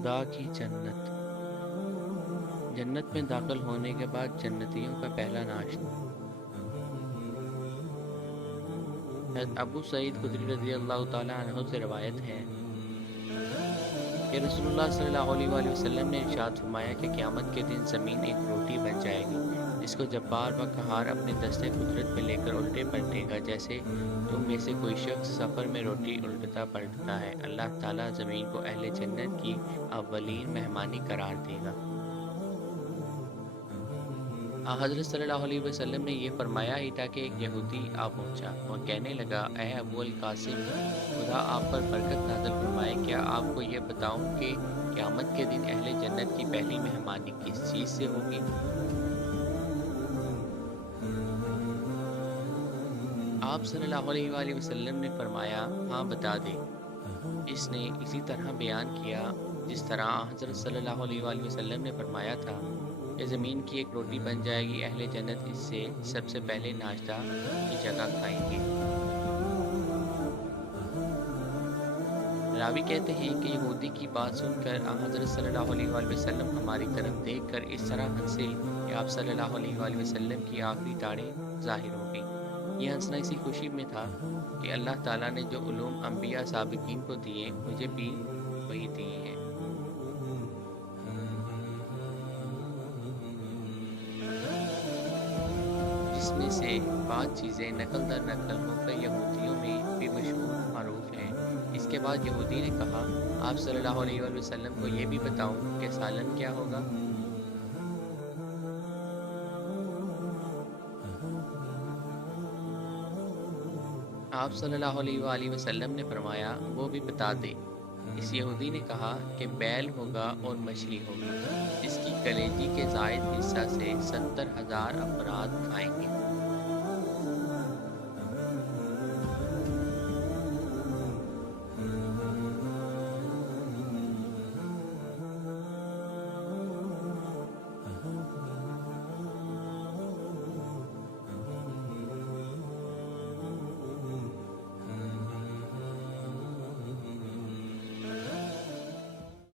خدا کی جنت۔ جنت میں داخل ہونے کے بعد جنتیوں کا پہلا ناشتہ۔ حضرت ابو سعید خدری رضی اللہ تعالیٰ عنہ سے روایت ہے کہ رسول اللہ صلی اللہ علیہ وآلہ وسلم نے ارشاد فرمایا کہ قیامت کے دن زمین ایک روٹی بن جائے گی جس کو جبار و قہار اپنے دستے قدرت پہ لے کر الٹے پلٹے گا، جیسے تم میں سے کوئی شخص سفر میں روٹی الٹتا پلٹتا ہے۔ اللہ تعالیٰ زمین کو اہل جنت کی اولین مہمانی قرار دے گا۔ حضرت صلی اللہ علیہ وسلم نے یہ فرمایا ہی تھا کہ ایک یہودی آ پہنچا اور کہنے لگا، اے ابو القاسم، خدا آپ پر برکت نازل فرمائے، کیا آپ کو یہ بتاؤں کہ قیامت کے دن اہل جنت کی پہلی مہمانی کس چیز سے ہوگی؟ آپ صلی اللہ علیہ وآلہ وسلم نے فرمایا، ہاں بتا دے۔ اس نے اسی طرح بیان کیا جس طرح حضرت صلی اللہ علیہ وآلہ وسلم نے فرمایا تھا کہ زمین کی ایک روٹی بن جائے گی، اہل جنت اس سے سب سے پہلے ناشتہ کی جگہ کھائیں گے۔ راوی کہتے ہیں کہ یہودی کی بات سن کر حضرت صلی اللہ علیہ وآلہ وسلم ہماری طرف دیکھ کر اس طرح ہنسے کہ آپ صلی اللہ علیہ وآلہ وسلم کی آخری داڑھیں ظاہر ہو گئی۔ یہ ہنسنا اسی خوشی میں تھا کہ اللہ تعالیٰ نے جو علوم انبیاء سابقین کو دیے مجھے بھی وہی دیے ہیں۔ جس میں سے بعض چیزیں نقل در نقل ہو کر یہودیوں میں بھی مشہور معروف ہیں۔ اس کے بعد یہودی نے کہا، آپ صلی اللہ علیہ وآلہ وسلم کو یہ بھی بتاؤں کہ سالن کیا ہوگا؟ آپ صلی اللہ علیہ وآلہ وسلم نے فرمایا، وہ بھی بتا دے۔ اس یہودی نے کہا کہ بیل ہوگا اور مچھلی ہوگی، جس کی کلیجی کے زائد حصہ سے 70,000 افراد کھائیں گے۔